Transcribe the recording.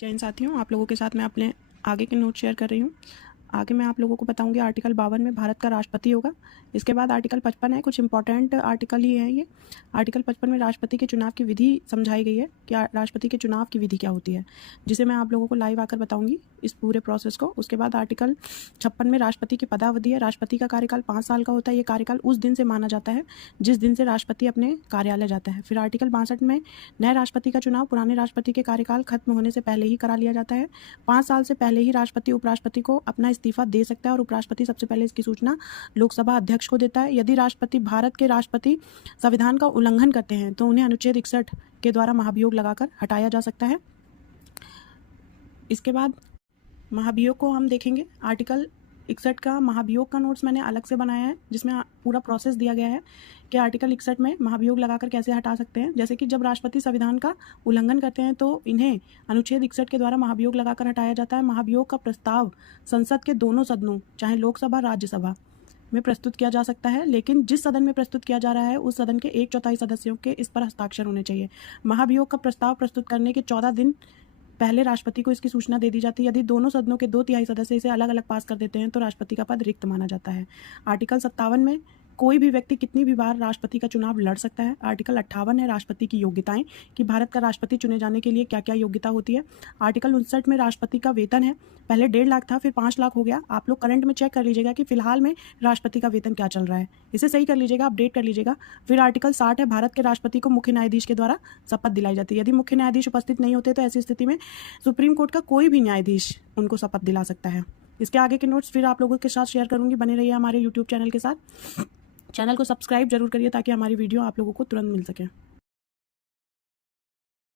जैन साथियों, आप लोगों के साथ मैं अपने आगे के नोट शेयर कर रही हूँ। आगे मैं आप लोगों को बताऊंगी आर्टिकल 52 में भारत का राष्ट्रपति होगा। इसके बाद आर्टिकल 55 है, कुछ इंपॉर्टेंट आर्टिकल ही है ये। आर्टिकल 55 में राष्ट्रपति के चुनाव की विधि समझाई गई है कि राष्ट्रपति के चुनाव की विधि क्या होती है, जिसे मैं आप लोगों को लाइव आकर बताऊंगी इस पूरे प्रोसेस को। उसके बाद आर्टिकल 56 में राष्ट्रपति की पदावधि है। राष्ट्रपति का कार्यकाल 5 साल का होता है। ये कार्यकाल उस दिन से माना जाता है जिस दिन से राष्ट्रपति अपने कार्यालय जाता है। फिर आर्टिकल 62 में नए राष्ट्रपति का चुनाव पुराने राष्ट्रपति के कार्यकाल खत्म होने से पहले ही करा लिया जाता है। 5 साल से पहले ही राष्ट्रपति उपराष्ट्रपति को अपना इस्तीफा दे सकता है और उपराष्ट्रपति सबसे पहले इसकी सूचना लोकसभा अध्यक्ष को देता है। यदि राष्ट्रपति भारत के राष्ट्रपति संविधान का उल्लंघन करते हैं तो उन्हें अनुच्छेद 61 के द्वारा महाभियोग लगाकर हटाया जा सकता है। इसके बाद महाभियोग को हम देखेंगे। आर्टिकल 61 का महाभियोग का नोट्स मैंने अलग से बनाया है, जिसमें पूरा प्रोसेस दिया गया है कि आर्टिकल 61 में महाभियोग लगाकर कैसे हटा सकते हैं। जैसे कि जब राष्ट्रपति संविधान का उल्लंघन करते हैं तो इन्हें अनुच्छेद 61 के द्वारा महाभियोग लगाकर हटाया जाता है। महाभियोग का प्रस्ताव संसद के दोनों सदनों, चाहे लोकसभा राज्यसभा, में प्रस्तुत किया जा सकता है, लेकिन जिस सदन में प्रस्तुत किया जा रहा है उस सदन के 1/4 सदस्यों के इस पर हस्ताक्षर होने चाहिए। महाभियोग का प्रस्ताव प्रस्तुत करने के 14 दिन पहले राष्ट्रपति को इसकी सूचना दे दी जाती है। यदि दोनों सदनों के 2/3 सदस्य इसे अलग अलग पास कर देते हैं तो राष्ट्रपति का पद रिक्त माना जाता है। आर्टिकल 57 में कोई भी व्यक्ति कितनी भी बार राष्ट्रपति का चुनाव लड़ सकता है। आर्टिकल 58 है राष्ट्रपति की योग्यताएं, कि भारत का राष्ट्रपति चुने जाने के लिए क्या क्या योग्यता होती है। आर्टिकल 59 में राष्ट्रपति का वेतन है। पहले 1.5 लाख था, फिर 5 लाख हो गया। आप लोग करंट में चेक कर लीजिएगा कि फिलहाल में राष्ट्रपति का वेतन क्या चल रहा है, इसे सही कर लीजिएगा, अपडेट कर लीजिएगा। फिर आर्टिकल 60 है, भारत के राष्ट्रपति को मुख्य न्यायाधीश के द्वारा शपथ दिलाई जाती है। यदि मुख्य न्यायाधीश उपस्थित नहीं होते तो ऐसी स्थिति में सुप्रीम कोर्ट का कोई भी न्यायाधीश उनको शपथ दिला सकता है। इसके आगे के नोट्स फिर आप लोगों के साथ शेयर करूंगी। बने रहिए हमारे यूट्यूब चैनल के साथ। चैनल को सब्सक्राइब जरूर करिए ताकि हमारी वीडियो आप लोगों को तुरंत मिल सके।